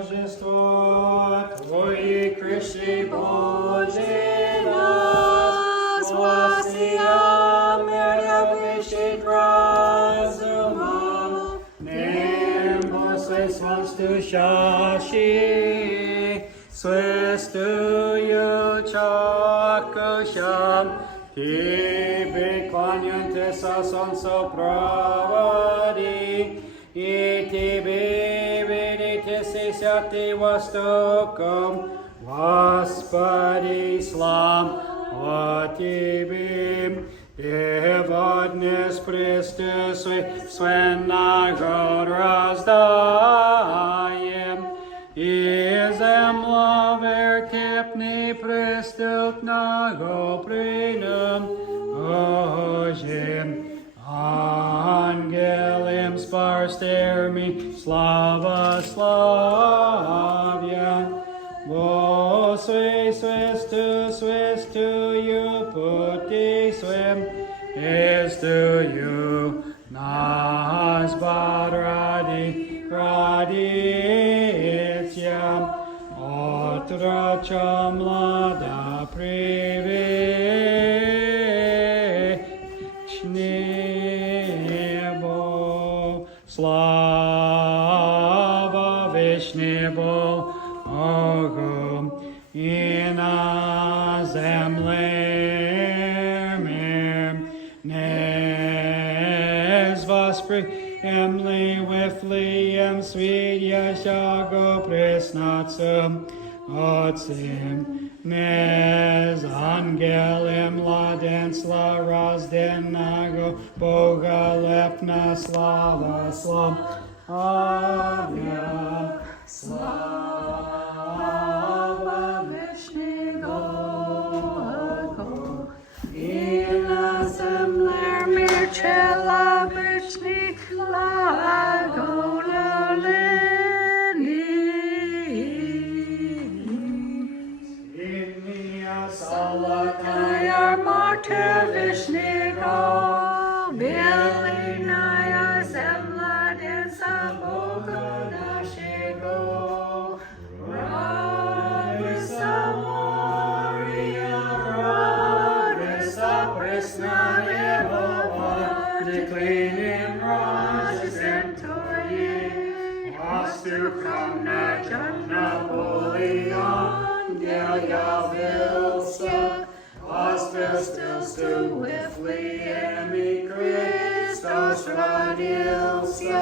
торжество Твои, Крещи Божий нас, властия миря вищит разума, небо свистущащий, свистую чакущам, Тебе кланяемся солнцу проводи, и Тебе видитесь ты востоком, Господи, слава Тебе, Деводнес Христосуй, свенного раздаем, и земля вертепный преступного приням Божьим. Ангелам спарстерми слава славя, во свистую пути своим, истую нас радитям, отроча млада привечнебо, слава вечнебо Богу, и на земле мир не восприемли Вифлеем свидящего преснацем Отцем, не с ангелем младенца рожденного Бога лепна слава славя, слава вечного, и на земле мир человечный благоволение. Золотая Матерь Вишнего, белая земля Деца Бога нашего. Радуйся, Мария, радуйся, пресная Дева, деклинем рождеством Твоим, пастухом начальна Полион, ангел явился, возвестился в Вифлееме, Христос родился.